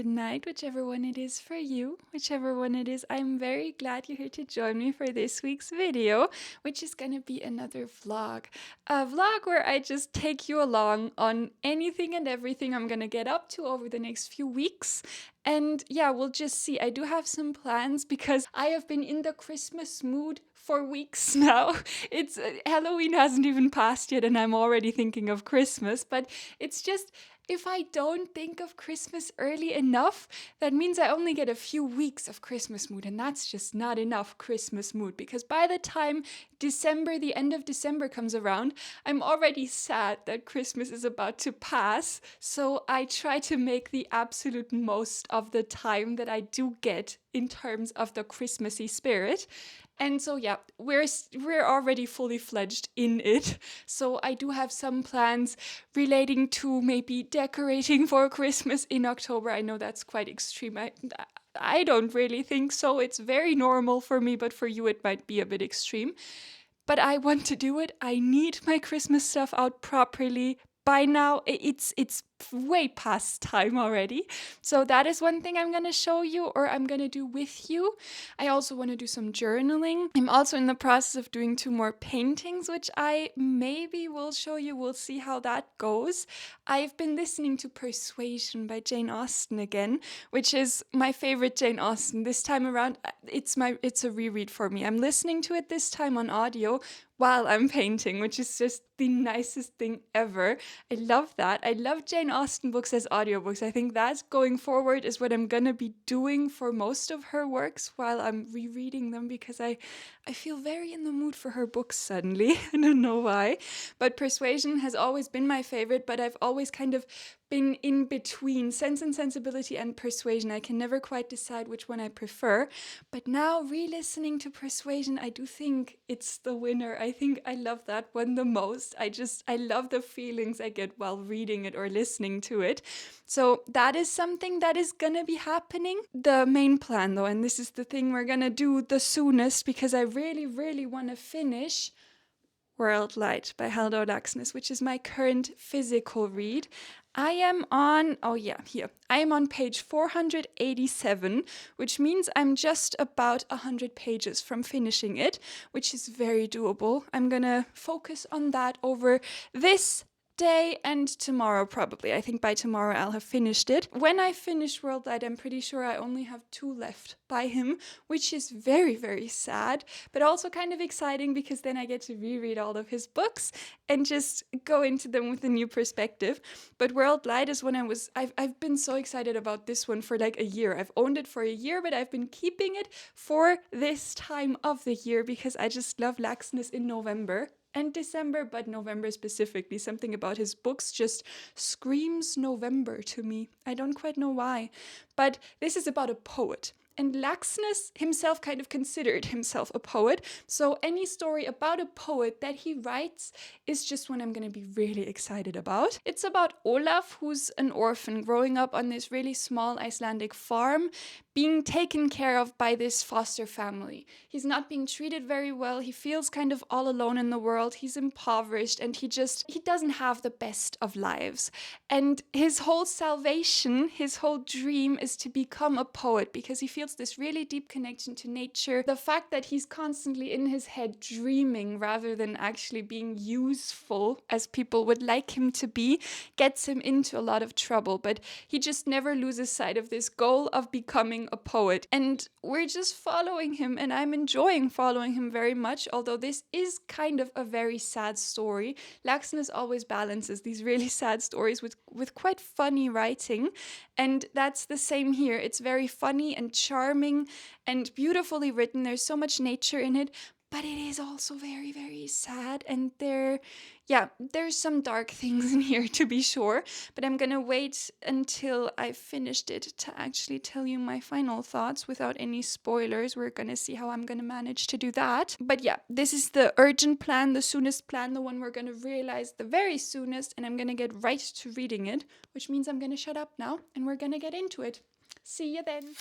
good night, whichever one it is for you, whichever one it is. I'm very glad you're here to join me for this week's video, which is going to be another vlog. A vlog where I just take you along on anything and everything I'm going to get up to over the next few weeks. And yeah, we'll just see. I do have some plans because I have been in the Christmas mood for weeks now. It's Halloween hasn't even passed yet and I'm already thinking of Christmas, but it's just if I don't think of Christmas early enough, that means I only get a few weeks of Christmas mood, and that's just not enough Christmas mood, because by the time December, the end of December comes around, I'm already sad that Christmas is about to pass, so I try to make the absolute most of the time that I do get in terms of the Christmassy spirit. And so yeah, we're already fully fledged in it. So I do have some plans relating to maybe decorating for Christmas in October. I know that's quite extreme. I don't really think so. It's very normal for me, but for you it might be a bit extreme. But I want to do it. I need my Christmas stuff out properly. By now, it's way past time already. So that is one thing I'm going to show you, or I'm going to do with you. I also want to do some journaling. I'm also in the process of doing 2 more paintings, which I maybe will show you. We'll see how that goes. I've been listening to Persuasion by Jane Austen again, which is my favorite Jane Austen. This time around, it's a reread for me. I'm listening to it this time on audio while I'm painting, which is just the nicest thing ever. I love that. I love Jane Austen books as audiobooks. I think that going forward is what I'm gonna be doing for most of her works while I'm rereading them, because I feel very in the mood for her books suddenly. I don't know why. But Persuasion has always been my favorite, but I've always kind of been in between Sense and Sensibility and Persuasion. I can never quite decide which one I prefer. But now, re-listening to Persuasion, I do think it's the winner. I think I love that one the most. I love the feelings I get while reading it or listening to it. So that is something that is gonna be happening. The main plan though, and this is the thing we're gonna do the soonest, because I really, really want to finish World Light by Haldor Laxness, which is my current physical read. I am on, I am on page 487, which means I'm just about 100 pages from finishing it, which is very doable. I'm gonna focus on that over this day and tomorrow probably. I think by tomorrow I'll have finished it. When I finish World Light, I'm pretty sure I only have 2 left by him, which is very, very sad, but also kind of exciting, because then I get to reread all of his books and just go into them with a new perspective. But World Light is when I've been so excited about this one for like a year. I've owned it for a year, but I've been keeping it for this time of the year because I just love Laxness in November and December, but November specifically. Something about his books just screams November to me. I don't quite know why. But this is about a poet. And Laxness himself kind of considered himself a poet. So any story about a poet that he writes is just one I'm going to be really excited about. It's about Olaf, who's an orphan growing up on this really small Icelandic farm, being taken care of by this foster family. He's not being treated very well. He feels kind of all alone in the world. He's impoverished and he doesn't have the best of lives. And his whole salvation, his whole dream is to become a poet, because he feels this really deep connection to nature. The fact that he's constantly in his head dreaming rather than actually being useful as people would like him to be gets him into a lot of trouble. But he just never loses sight of this goal of becoming a poet. And we're just following him, and I'm enjoying following him very much, although this is kind of a very sad story. Laxness always balances these really sad stories with quite funny writing, and that's the same here. It's very funny and charming and beautifully written. There's so much nature in it, but it is also very, very sad, and there's some dark things in here to be sure, but I'm gonna wait until I've finished it to actually tell you my final thoughts without any spoilers. We're gonna see how I'm gonna manage to do that. But yeah, this is the urgent plan, the soonest plan, the one we're gonna realize the very soonest, and I'm gonna get right to reading it, which means I'm gonna shut up now, and we're gonna get into it. See you then.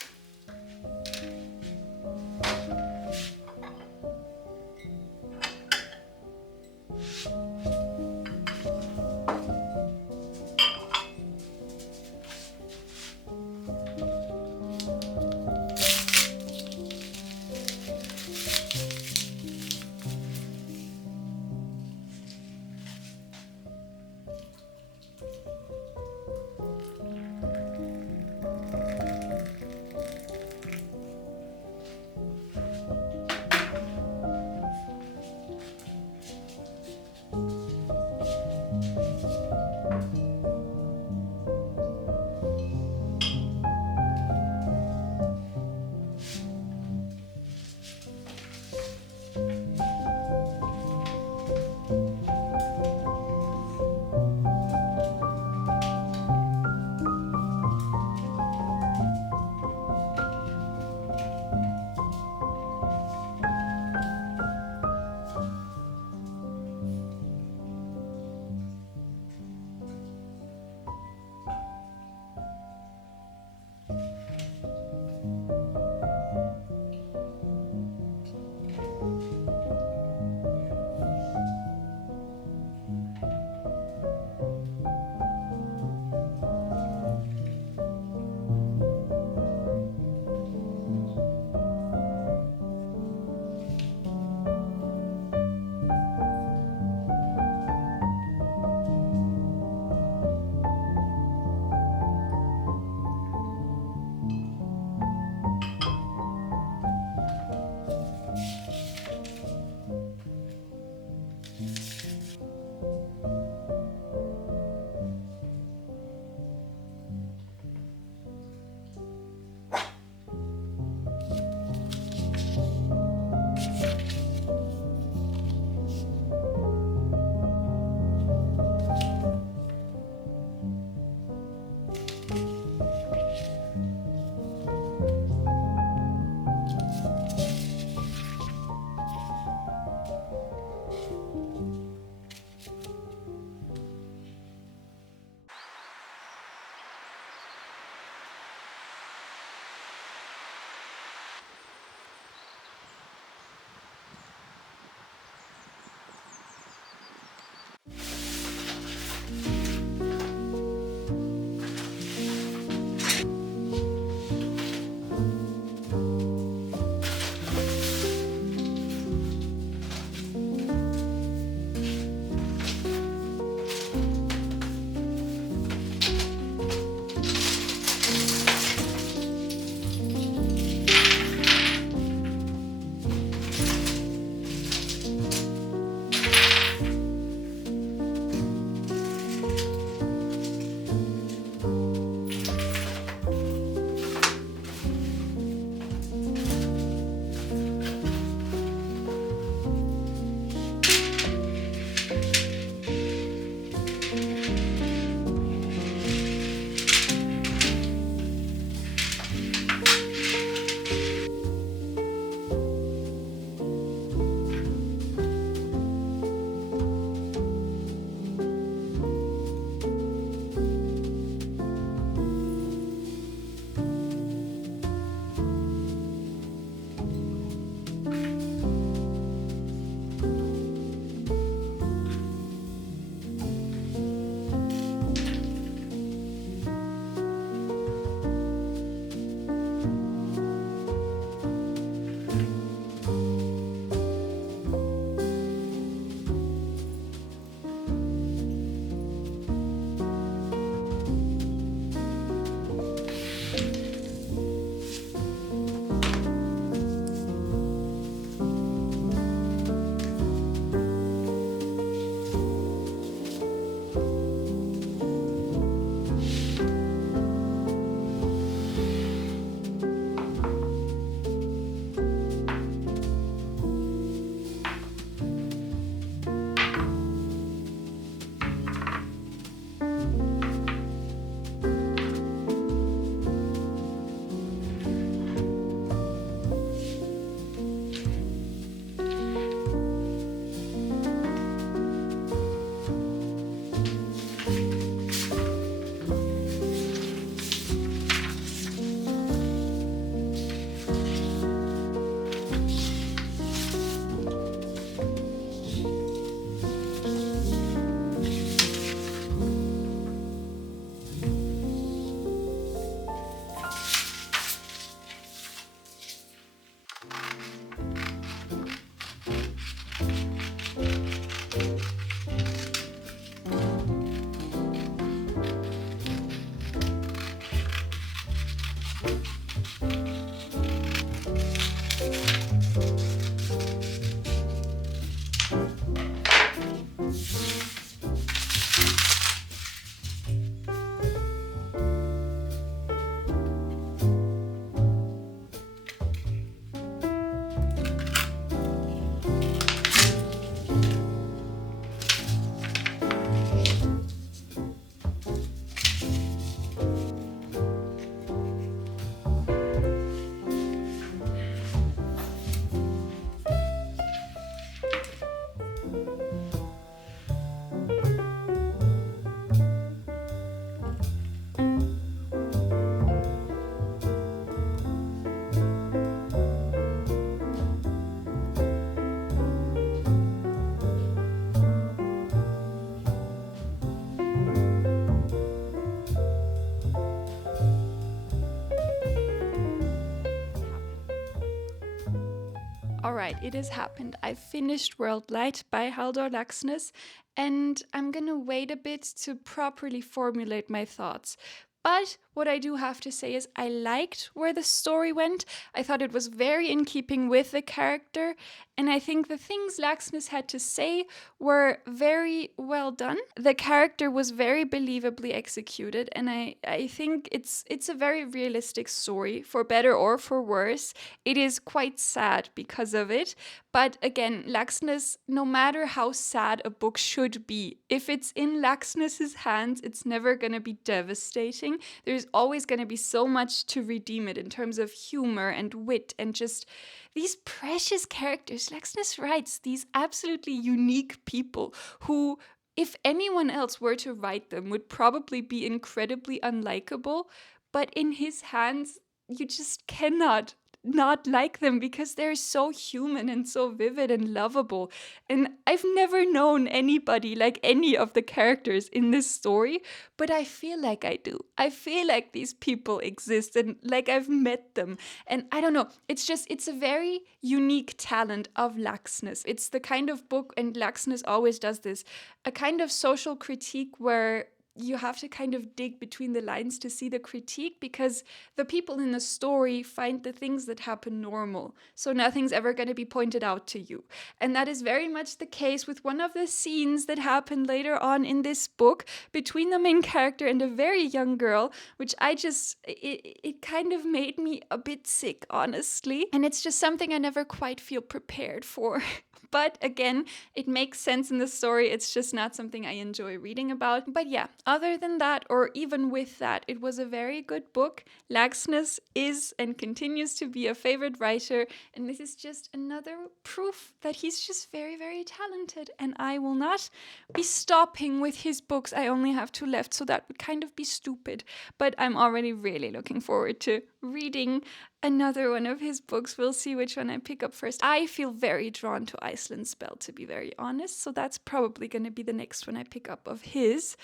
All right, it has happened. I finished World Light by Haldor Laxness, and I'm gonna wait a bit to properly formulate my thoughts. But what I do have to say is, I liked where the story went. I thought it was very in keeping with the character, and I think the things Laxness had to say were very well done. The character was very believably executed, and I think it's a very realistic story, for better or for worse. It is quite sad because of it. But again, Laxness, no matter how sad a book should be, if it's in Laxness's hands, it's never going to be devastating. There's always going to be so much to redeem it in terms of humor and wit and just these precious characters. Laxness writes these absolutely unique people who, if anyone else were to write them, would probably be incredibly unlikable. But in his hands, you just cannot not like them because they're so human and so vivid and lovable. And I've never known anybody like any of the characters in this story, but I feel like I do. I feel like these people exist and like I've met them. And I don't know, it's a very unique talent of Laxness. It's the kind of book, and Laxness always does this, a kind of social critique where you have to kind of dig between the lines to see the critique, because the people in the story find the things that happen normal. So nothing's ever going to be pointed out to you. And that is very much the case with one of the scenes that happen later on in this book between the main character and a very young girl, which it kind of made me a bit sick, honestly. And it's just something I never quite feel prepared for. But again, it makes sense in the story. It's just not something I enjoy reading about. But yeah, other than that, or even with that, it was a very good book. Laxness is and continues to be a favorite writer. And this is just another proof that he's just very, very talented. And I will not be stopping with his books. I only have 2 left, so that would kind of be stupid. But I'm already really looking forward to reading another one of his books. We'll see which one I pick up first. I feel very drawn to Iceland Spell, to be very honest, so that's probably going to be the next one I pick up of his.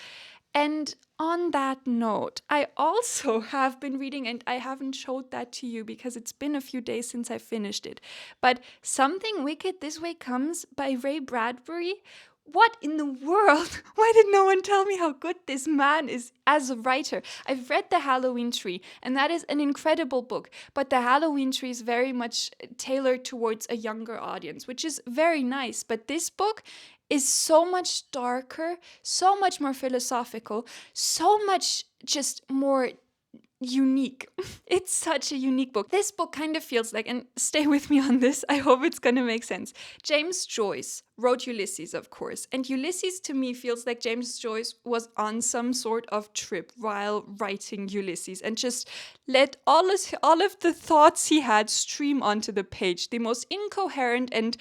And on that note, I also have been reading, and I haven't showed that to you because it's been a few days since I finished it, but Something Wicked This Way Comes by Ray Bradbury. What in the world? Why did no one tell me how good this man is as a writer? I've read The Halloween Tree, and that is an incredible book, but The Halloween Tree is very much tailored towards a younger audience, which is very nice. But this book is so much darker, so much more philosophical, so much just more unique. It's such a unique book. This book kind of feels like, and stay with me on this, I hope it's gonna make sense. James Joyce wrote Ulysses, of course, and Ulysses to me feels like James Joyce was on some sort of trip while writing Ulysses and just let all of the thoughts he had stream onto the page, the most incoherent and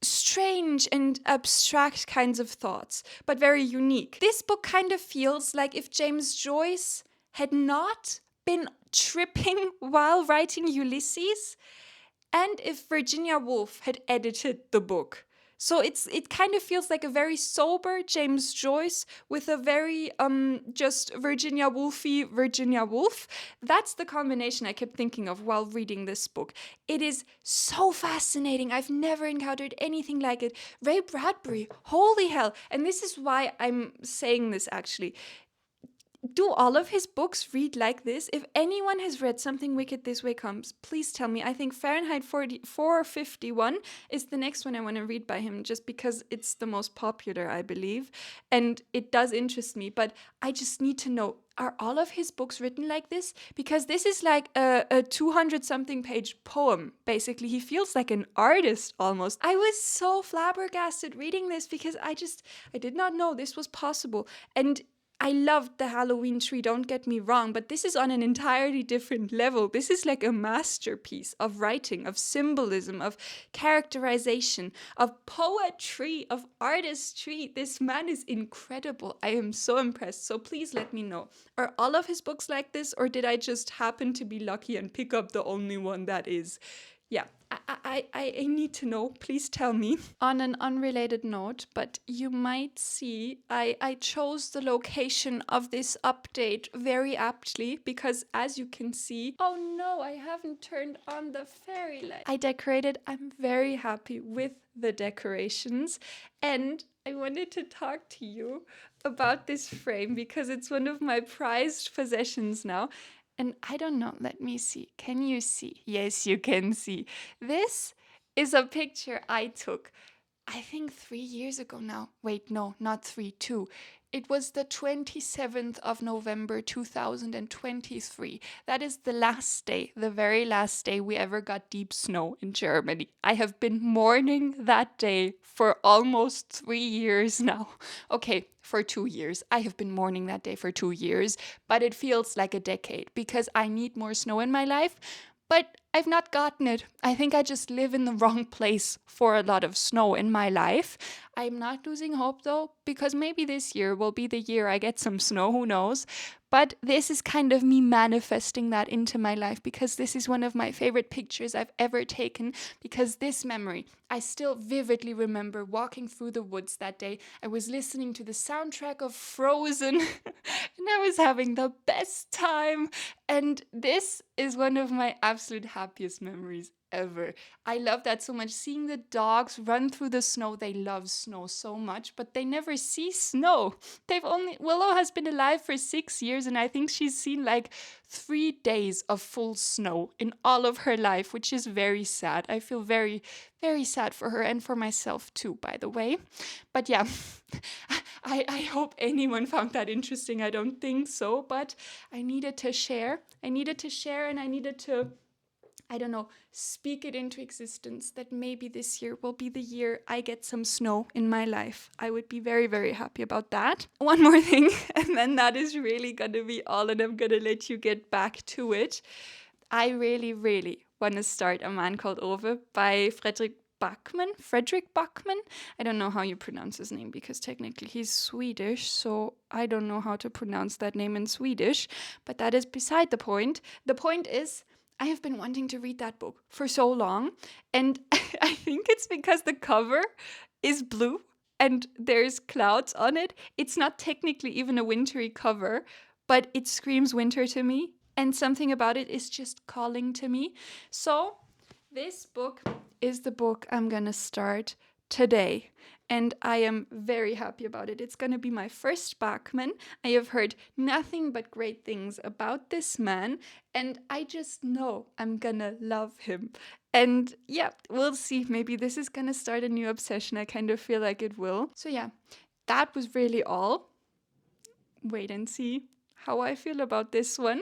strange and abstract kinds of thoughts, but very unique. This book kind of feels like if James Joyce had not been tripping while writing Ulysses, and if Virginia Woolf had edited the book. So it kind of feels like a very sober James Joyce with a very just Virginia Woolfy Virginia Woolf. That's the combination I kept thinking of while reading this book. It is so fascinating. I've never encountered anything like it. Ray Bradbury, holy hell. And this is why I'm saying this actually. Do all of his books read like this? If anyone has read Something Wicked This Way Comes, please tell me. I think Fahrenheit 451 is the next one I want to read by him, just because it's the most popular, I believe. And it does interest me, but I just need to know, are all of his books written like this? Because this is like a 200-something page poem, basically. He feels like an artist almost. I was so flabbergasted reading this because I did not know this was possible. And I loved The Halloween Tree, don't get me wrong, but this is on an entirely different level. This is like a masterpiece of writing, of symbolism, of characterization, of poetry, of artistry. This man is incredible. I am so impressed. So please let me know. Are all of his books like this, or did I just happen to be lucky and pick up the only one that is? Yeah, I need to know. Please tell me. On an unrelated note, but you might see I chose the location of this update very aptly because, as you can see, oh no, I haven't turned on the fairy light. I decorated. I'm very happy with the decorations, and I wanted to talk to you about this frame because it's one of my prized possessions now. And I don't know, let me see. Can you see? Yes, you can see. This is a picture I took, I think 3 years ago now. Wait, no, not three, two. It was the 27th of November 2023. That is the last day, the very last day we ever got deep snow in Germany. I have been mourning that day for almost 3 years now. Okay, for 2 years. I have been mourning that day for 2 years, but it feels like a decade because I need more snow in my life. But I've not gotten it. I think I just live in the wrong place for a lot of snow in my life. I'm not losing hope though, because maybe this year will be the year I get some snow, who knows. But this is kind of me manifesting that into my life because this is one of my favorite pictures I've ever taken. Because this memory, I still vividly remember walking through the woods that day. I was listening to the soundtrack of Frozen and I was having the best time. And this is one of my absolute happiest memories ever. I love that so much. Seeing the dogs run through the snow, they love snow so much, but they never see snow. Willow has been alive for 6 years, and I think she's seen like 3 days of full snow in all of her life, which is very sad. I feel very, very sad for her and for myself too, by the way. But yeah, I hope anyone found that interesting. I don't think so, but I needed to share. And I needed to, I don't know, speak it into existence that maybe this year will be the year I get some snow in my life. I would be very, very happy about that. One more thing, and then that is really gonna be all, and I'm gonna let you get back to it. I really, really want to start A Man Called Ove by Frederick Bachman. I don't know how you pronounce his name because technically he's Swedish, so I don't know how to pronounce that name in Swedish, but that is beside the point. The point is, I have been wanting to read that book for so long, and I think it's because the cover is blue and there's clouds on it. It's not technically even a wintry cover, but it screams winter to me, and something about it is just calling to me. So, this book is the book I'm gonna start today, and I am very happy about it. It's gonna be my first Bachman. I have heard nothing but great things about this man, and I just know I'm gonna love him. And yeah, we'll see. Maybe this is gonna start a new obsession. I kind of feel like it will. So yeah, that was really all. Wait and see how I feel about this one.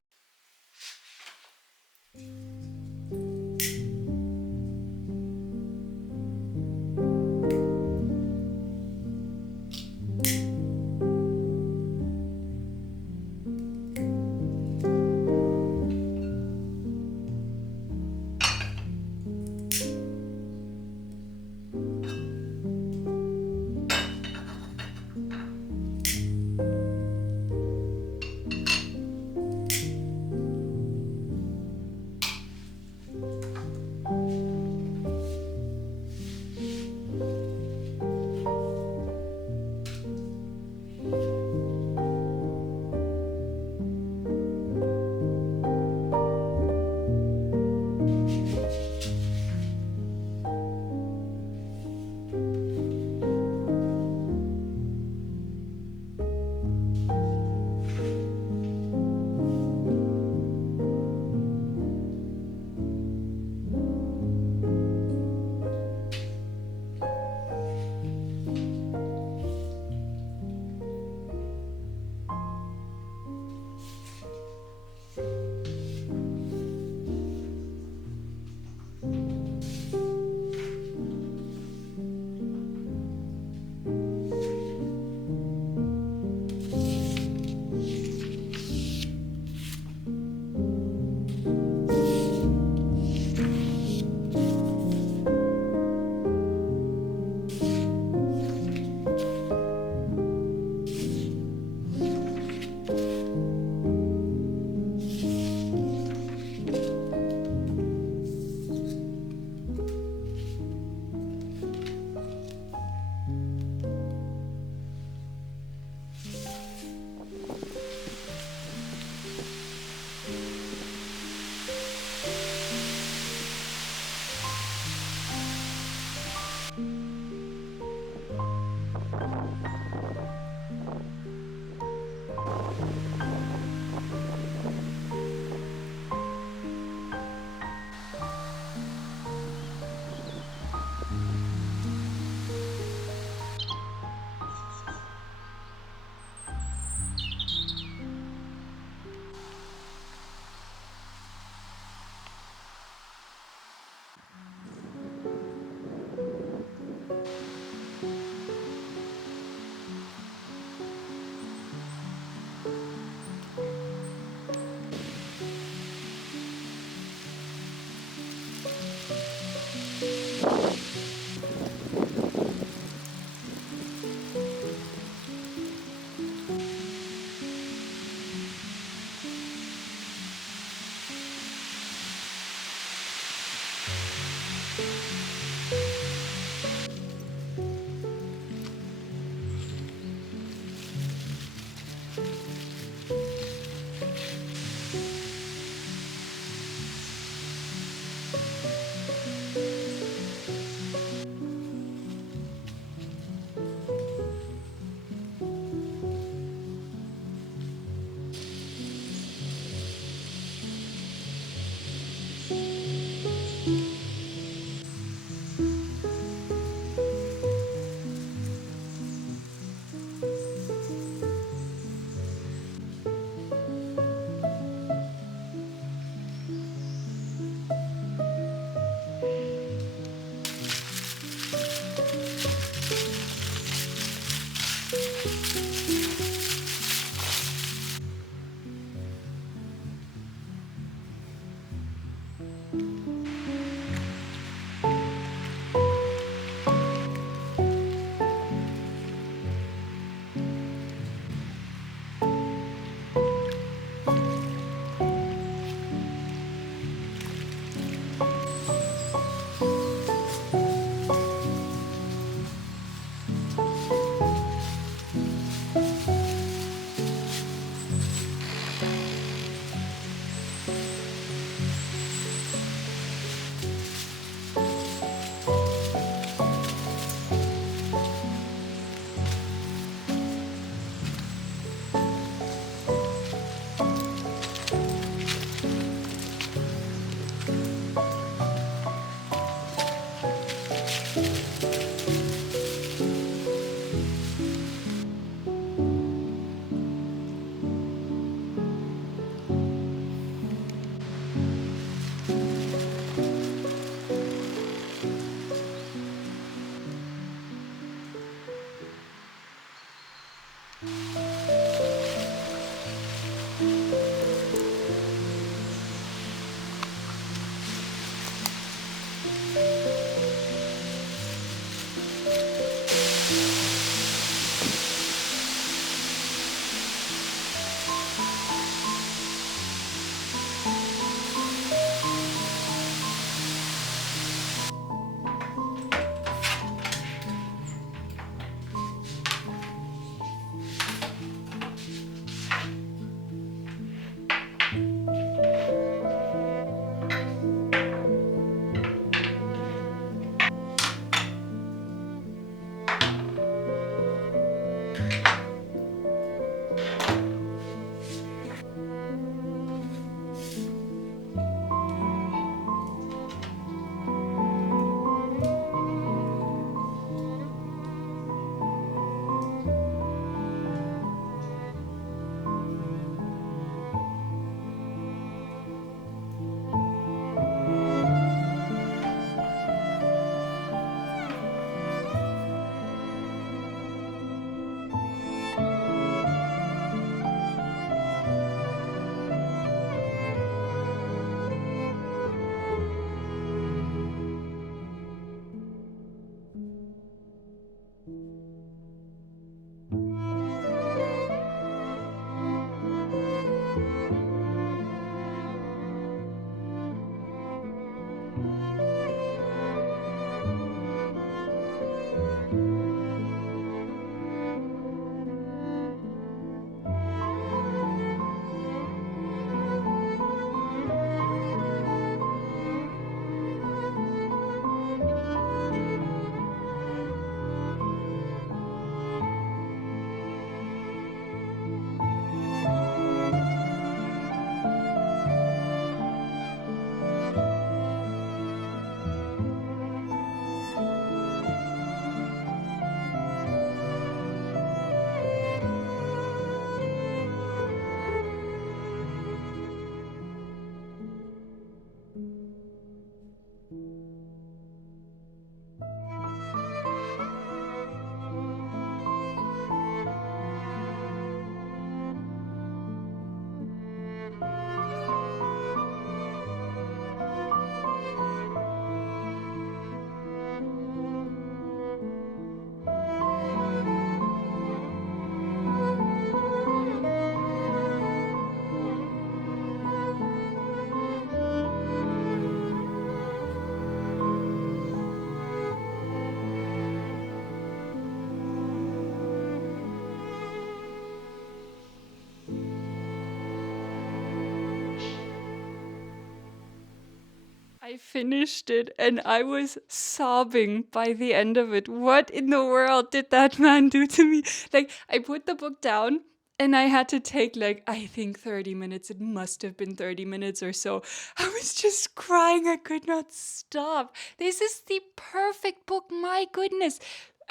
I finished it and I was sobbing by the end of it. What in the world did that man do to me? Like, I put the book down and I had to take, like, I think 30 minutes. It must have been 30 minutes or so. I was just crying. I could not stop. This is the perfect book. My goodness.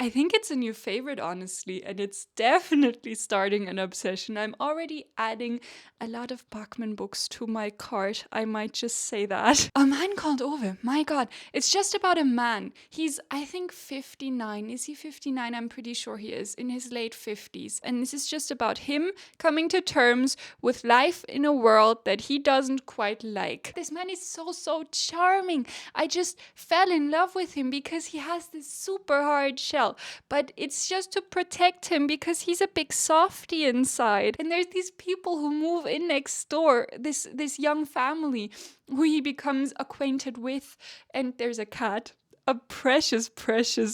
I think it's a new favorite, honestly, and it's definitely starting an obsession. I'm already adding a lot of Bachmann books to my cart. I might just say that. A Man Called Ove. My God. It's just about a man. He's, I think, 59. Is he 59? I'm pretty sure he is. In his late 50s. And this is just about him coming to terms with life in a world that he doesn't quite like. This man is so charming. I just fell in love with him because he has this super hard shell. But it's just to protect him because he's a big softie inside. And there's these people who move in next door, this young family who he becomes acquainted with. And there's a cat. A precious,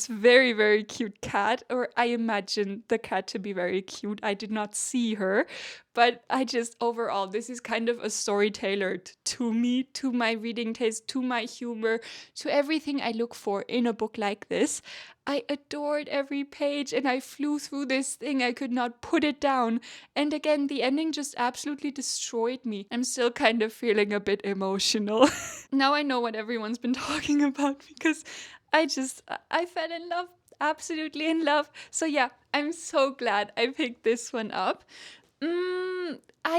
very cute cat. Or I imagine the cat to be very cute. I did not see her. But I just, overall, this is kind of a story tailored to me, to my reading taste, to my humor, to everything I look for in a book like this. I adored every page and I flew through this thing. I could not put it down. And again, the ending just absolutely destroyed me. I'm still kind of feeling a bit emotional. Now I know what everyone's been talking about because I fell in love, absolutely in love. So yeah, I'm so glad I picked this one up.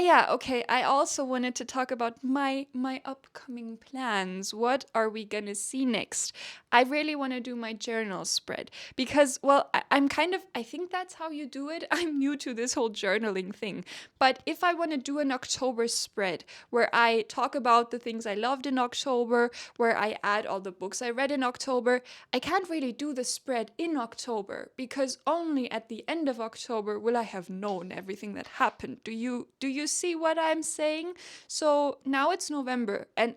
Yeah, okay. I also wanted to talk about my upcoming plans. What are we gonna see next? I really want to do my journal spread because, well, I think that's how you do it. I'm new to this whole journaling thing. But if I want to do an October spread where I talk about the things I loved in October, where I add all the books I read in October, I can't really do the spread in October because only at the end of October will I have known everything that happened. Do you see what I'm saying? So now it's November and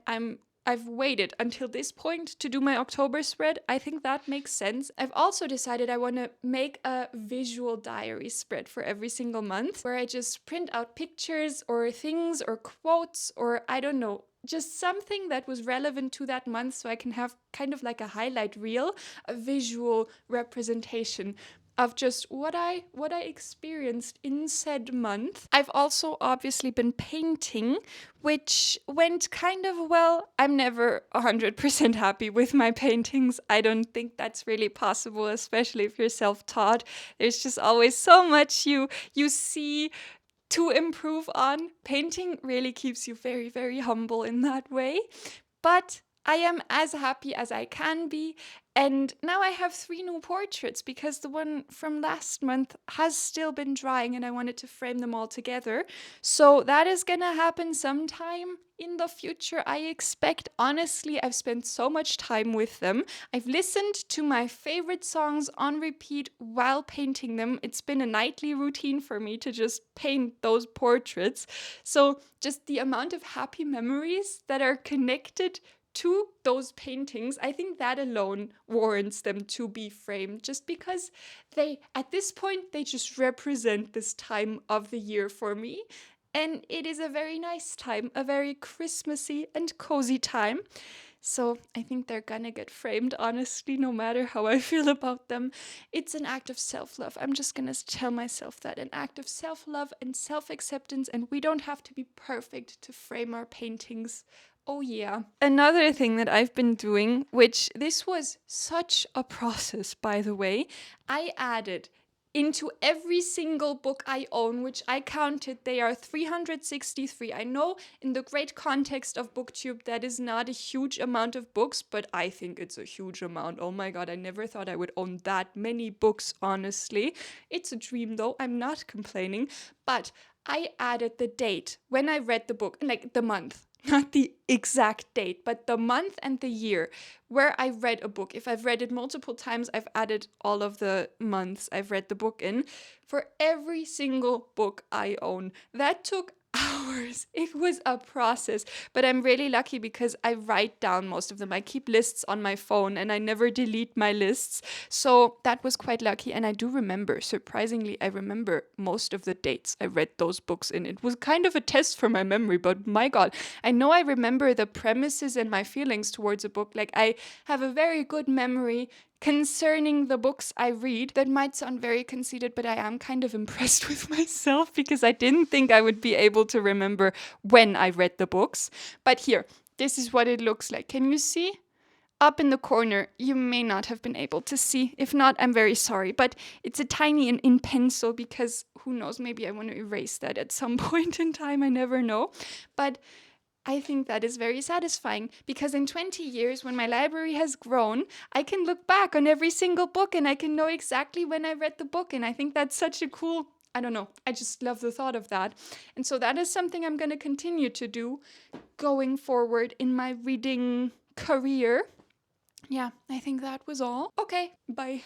I've waited until this point to do my October spread. I think that makes sense. I've also decided I want to make a visual diary spread for every single month where I just print out pictures or things or quotes or I don't know, just something that was relevant to that month so I can have kind of like a highlight reel, a visual representation of just what I experienced in said month. I've also obviously been painting, which went kind of well. I'm never 100% happy with my paintings. I don't think that's really possible, especially if you're self-taught. There's just always so much you see to improve on. Painting really keeps you very humble in that way. But I am as happy as I can be. And now I have 3 new portraits because the one from last month has still been drying and I wanted to frame them all together. So that is gonna happen sometime in the future, I expect. Honestly, I've spent so much time with them. I've listened to my favorite songs on repeat while painting them. It's been a nightly routine for me to just paint those portraits. So just the amount of happy memories that are connected to those paintings, I think that alone warrants them to be framed just because at this point, they just represent this time of the year for me. And it is a very nice time, a very Christmassy and cozy time. So I think they're gonna get framed, honestly, no matter how I feel about them. It's an act of self-love. I'm just gonna tell myself that. An act of self-love and self-acceptance, and we don't have to be perfect to frame our paintings. Oh yeah. Another thing that I've been doing, which this was such a process, by the way, I added into every single book I own, which I counted, they are 363. I know in the great context of BookTube, that is not a huge amount of books, but I think it's a huge amount. Oh my God, I never thought I would own that many books, honestly. It's a dream though, I'm not complaining, but I added the date when I read the book, like the month. Not the exact date, but the month and the year where I read a book. If I've read it multiple times, I've added all of the months I've read the book in for every single book I own. That took course, it was a process, but I'm really lucky because I write down most of them. I keep lists on my phone and I never delete my lists. So that was quite lucky. And I do remember, surprisingly, I remember most of the dates I read those books in. It was kind of a test for my memory, but my God, I know I remember the premises and my feelings towards a book. Like, I have a very good memory concerning the books I read. That might sound very conceited, but I am kind of impressed with myself because I didn't think I would be able to remember when I read the books. But here, this is what it looks like. Can you see? Up in the corner, you may not have been able to see. If not, I'm very sorry. But it's a tiny in pencil because who knows, maybe I want to erase that at some point in time. I never know. But I think that is very satisfying because in 20 years, when my library has grown, I can look back on every single book and I can know exactly when I read the book. And I think that's such a cool, I don't know, I just love the thought of that. And so that is something I'm going to continue to do going forward in my reading career. Yeah, I think that was all. Okay, bye.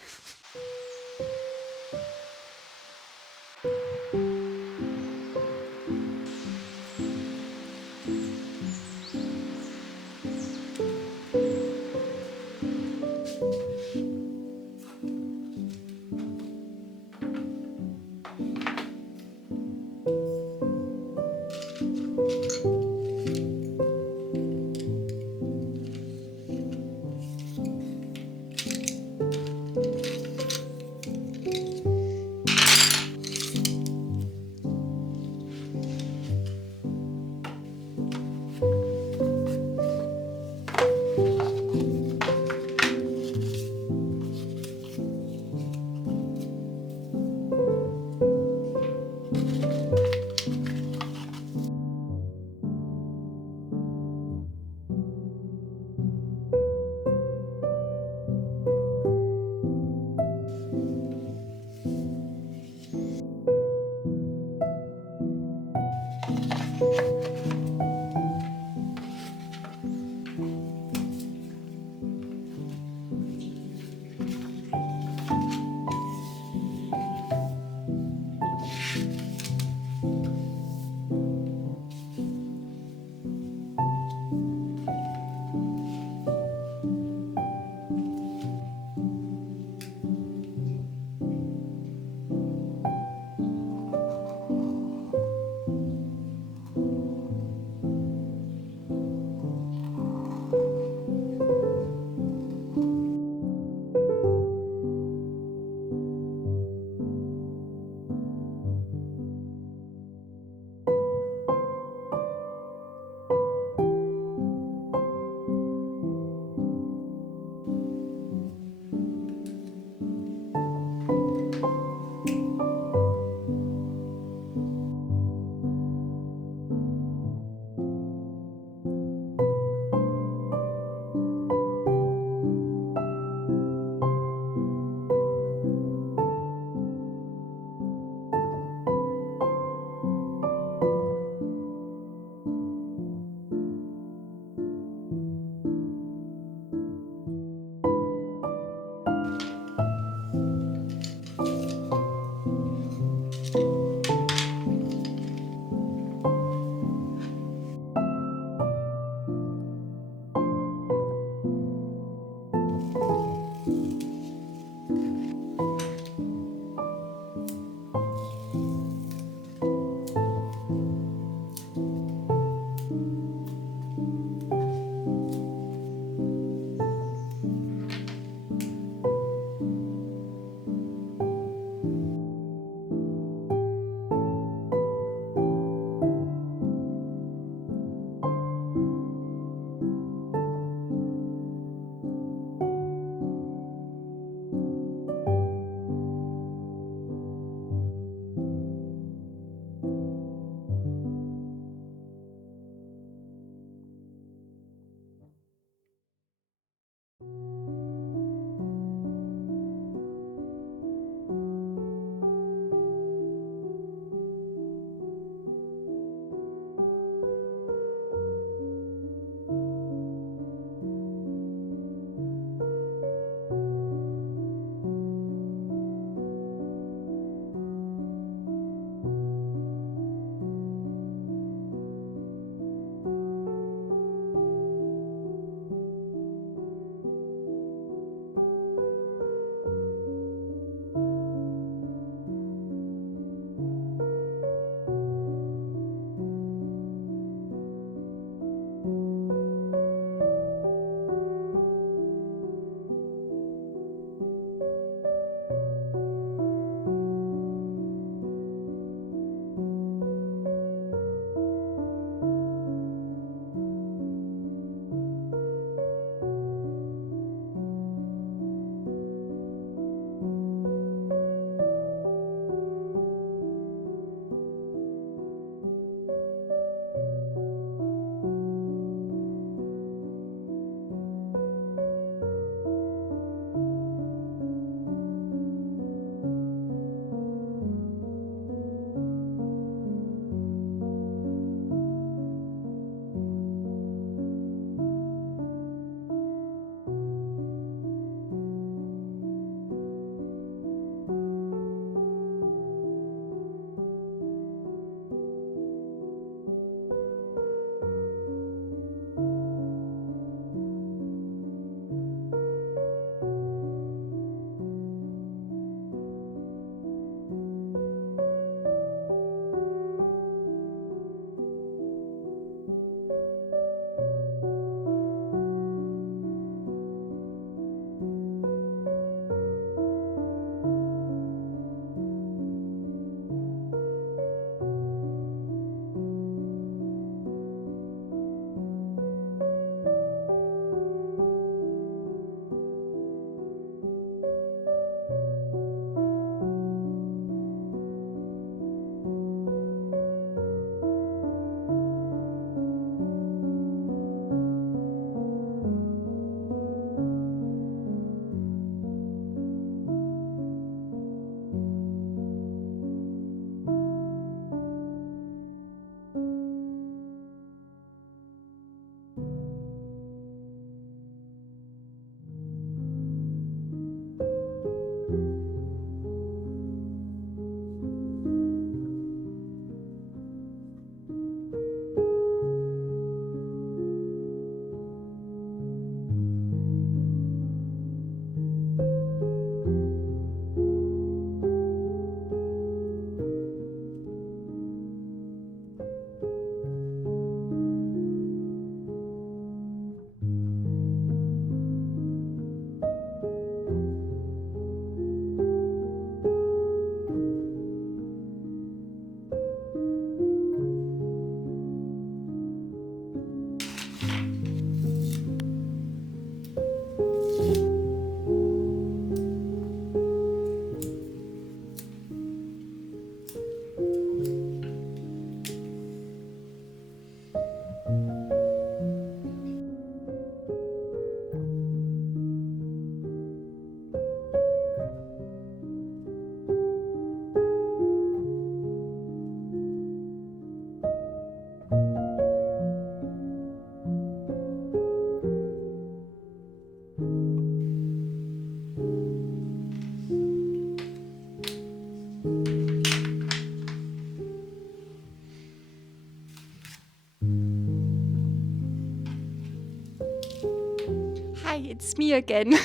it's me again.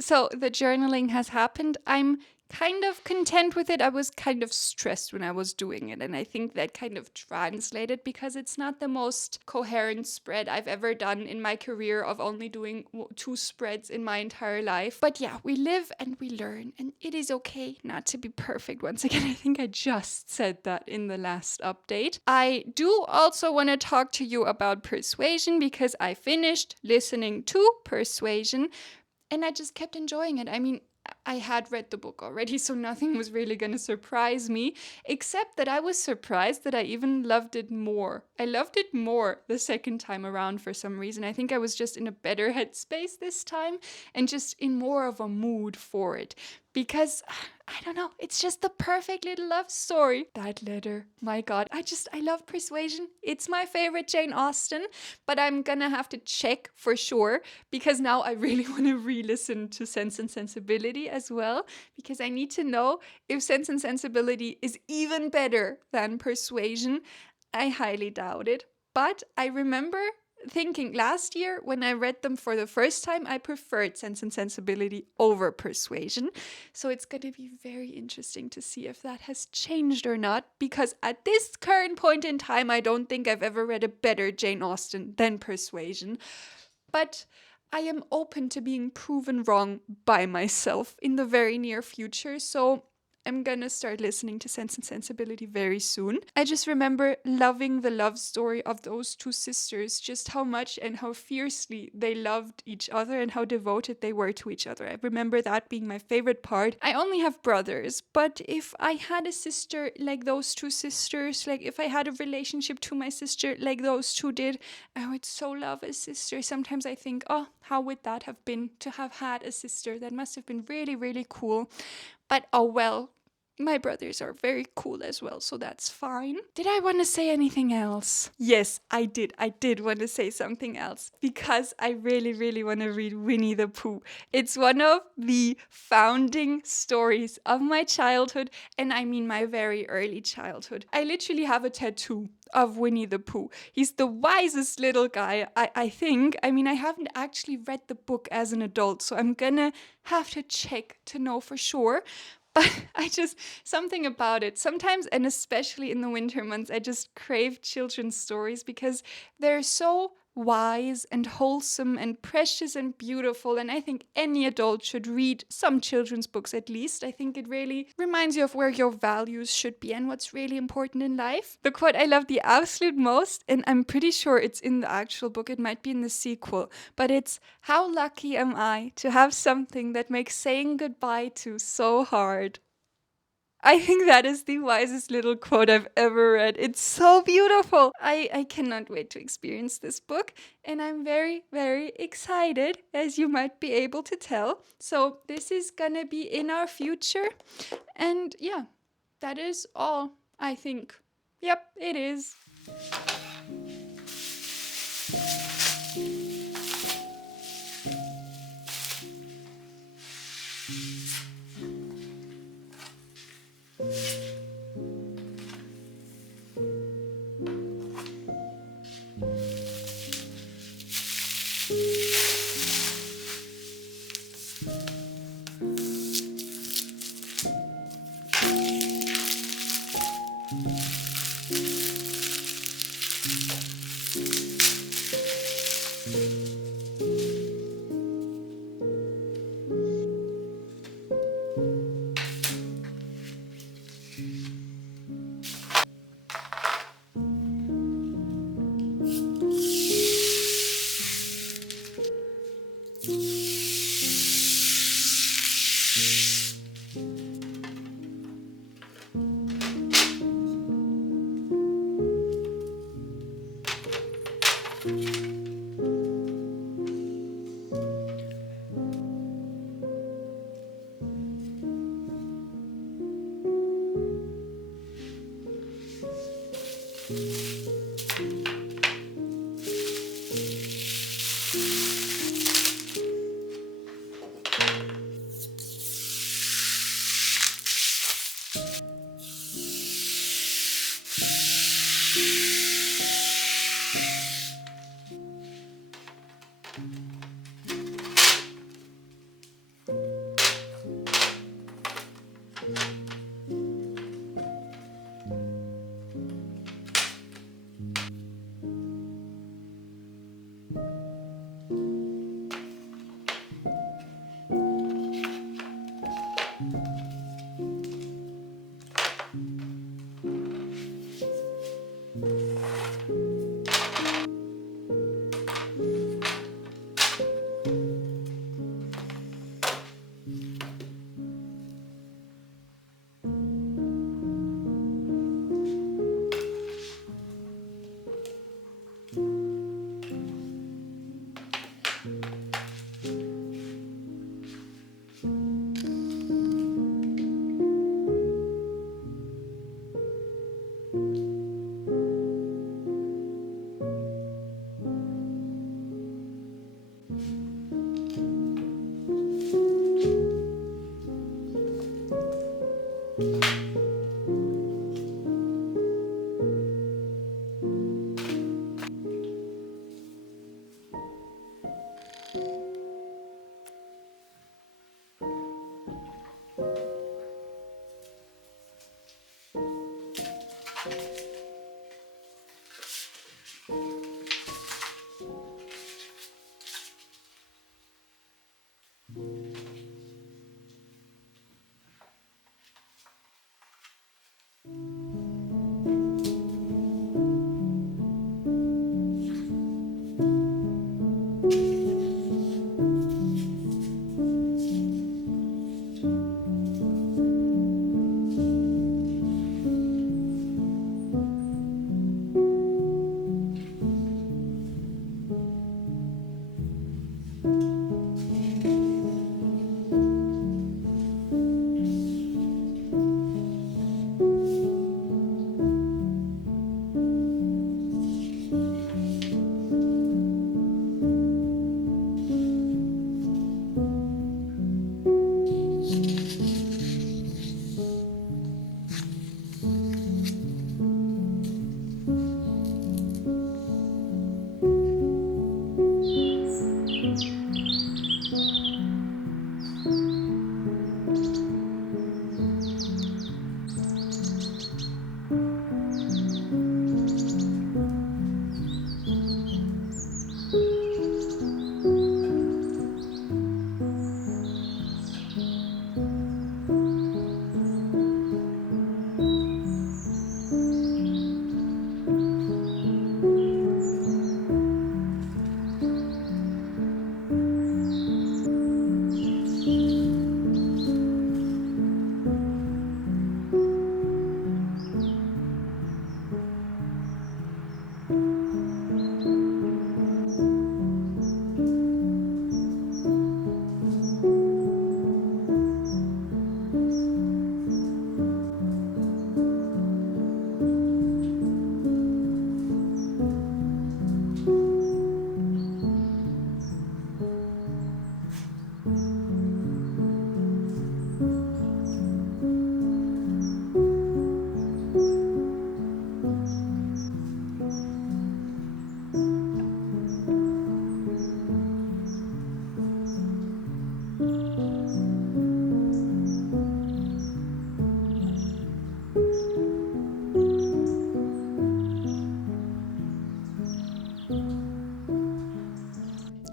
So the journaling has happened. I'm kind of content with it. I was kind of stressed when I was doing it, and I think that kind of translated because it's not the most coherent spread I've ever done in my career of only doing 2 spreads in my entire life. But yeah, we live and we learn, and it is okay not to be perfect. Once again, I think I just said that in the last update. I do also want to talk to you about Persuasion because I finished listening to Persuasion and I just kept enjoying it. I mean, I had read the book already, so nothing was really going to surprise me, except that I was surprised that I even loved it more. I loved it more the second time around for some reason. I think I was just in a better headspace this time and just in more of a mood for it. Because, I don't know, it's just the perfect little love story. That letter, my God, I love Persuasion. It's my favorite Jane Austen, but I'm gonna have to check for sure because now I really want to re-listen to Sense and Sensibility as well, because I need to know if Sense and Sensibility is even better than Persuasion. I highly doubt it, but I remember thinking last year when I read them for the first time, I preferred Sense and Sensibility over Persuasion. So it's going to be very interesting to see if that has changed or not, because at this current point in time, I don't think I've ever read a better Jane Austen than Persuasion. But I am open to being proven wrong by myself in the very near future. So I'm gonna start listening to Sense and Sensibility very soon. I just remember loving the love story of those 2 sisters, just how much and how fiercely they loved each other and how devoted they were to each other. I remember that being my favorite part. I only have brothers, but if I had a sister like those 2 sisters, like if I had a relationship to my sister like those 2 did, I would so love a sister. Sometimes I think, oh, how would that have been to have had a sister? That must have been really, really cool. But oh well, my brothers are very cool as well, so that's fine. Did I want to say anything else? Yes, I did. I did want to say something else because I really, really want to read Winnie the Pooh. It's one of the founding stories of my childhood, and I mean my very early childhood. I literally have a tattoo of Winnie the Pooh. He's the wisest little guy, I think. I mean, I haven't actually read the book as an adult, so I'm gonna have to check to know for sure. But something about it. Sometimes, and especially in the winter months, I just crave children's stories because they're so wise and wholesome and precious and beautiful. And I think any adult should read some children's books at least. I think it really reminds you of where your values should be and what's really important in life. The quote I love the absolute most, and I'm pretty sure it's in the actual book, it might be in the sequel, but it's, "How lucky am I to have something that makes saying goodbye to so hard." I think that is the wisest little quote I've ever read. It's so beautiful. I cannot wait to experience this book, and I'm very, very excited, as you might be able to tell. So this is gonna be in our future. And yeah, that is all, I think. Yep, it is.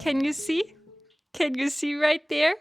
Can you see? Can you see right there?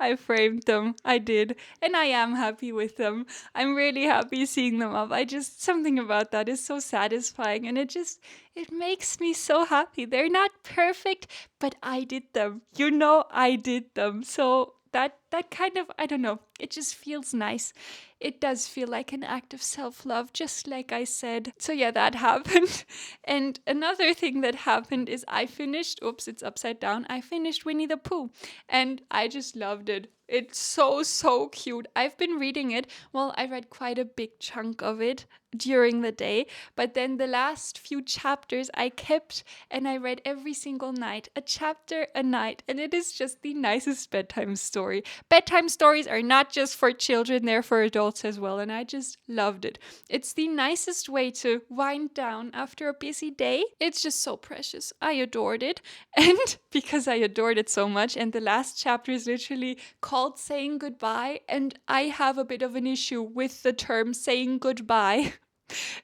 I framed them. I did. And I am happy with them. I'm really happy seeing them up. Something about that is so satisfying and it makes me so happy. They're not perfect, but I did them. You know, I did them. So that kind of, I don't know, it just feels nice. It does feel like an act of self-love, just like I said. So yeah, that happened. And another thing that happened is I finished, oops, it's upside down. I finished Winnie the Pooh and I just loved it. It's so, so cute. I've been reading it. Well, I read quite a big chunk of it during the day, but then the last few chapters I kept and I read every single night, a chapter a night, and it is just the nicest bedtime story. Bedtime stories are not just for children, they're for adults as well, and I just loved it. It's the nicest way to wind down after a busy day. It's just so precious. I adored it, and because I adored it so much, and the last chapter is literally called Saying Goodbye, and I have a bit of an issue with the term saying goodbye.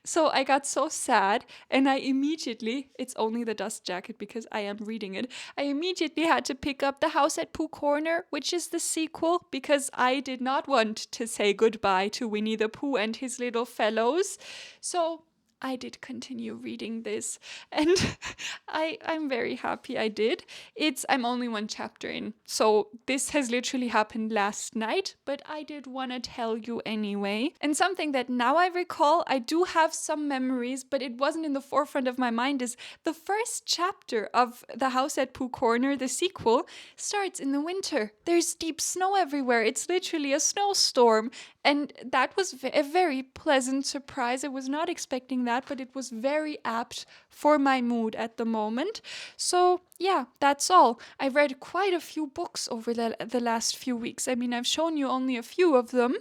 So I got so sad, and I immediately, it's only the dust jacket because I am reading it, I immediately had to pick up The House at Pooh Corner, which is the sequel, because I did not want to say goodbye to Winnie the Pooh and his little fellows. So I did continue reading this, and I'm very happy I did. I'm only one chapter in, so this has literally happened last night, but I did want to tell you anyway. And something that now I recall, I do have some memories, but it wasn't in the forefront of my mind, is the first chapter of The House at Pooh Corner, the sequel, starts in the winter. There's deep snow everywhere. It's literally a snowstorm. And that was a very pleasant surprise. I was not expecting that, but it was very apt for my mood at the moment. So, yeah, that's all. I read quite a few books over the last few weeks. I mean, I've shown you only a few of them,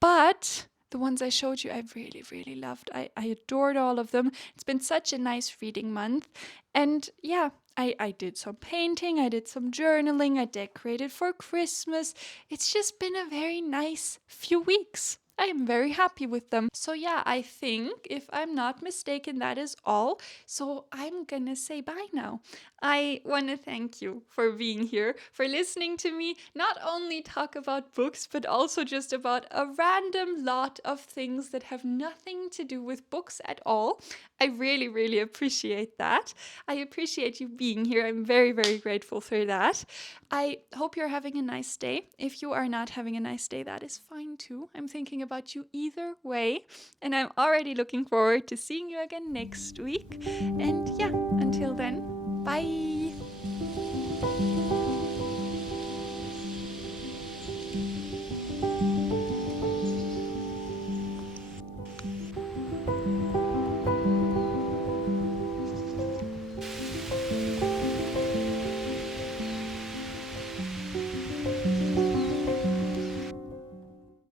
But the ones I showed you, I really, really loved. I adored all of them. It's been such a nice reading month. And yeah, I did some painting, I did some journaling, I decorated for Christmas. It's just been a very nice few weeks. I am very happy with them. So, yeah, I think, if I'm not mistaken, that is all. So, I'm gonna say bye now. I want to thank you for being here, for listening to me not only talk about books, but also just about a random lot of things that have nothing to do with books at all. I really, really appreciate that. I appreciate you being here. I'm very, very grateful for that. I hope you're having a nice day. If you are not having a nice day, that is fine too. I'm thinking about you either way. And I'm already looking forward to seeing you again next week. And yeah, until then, bye.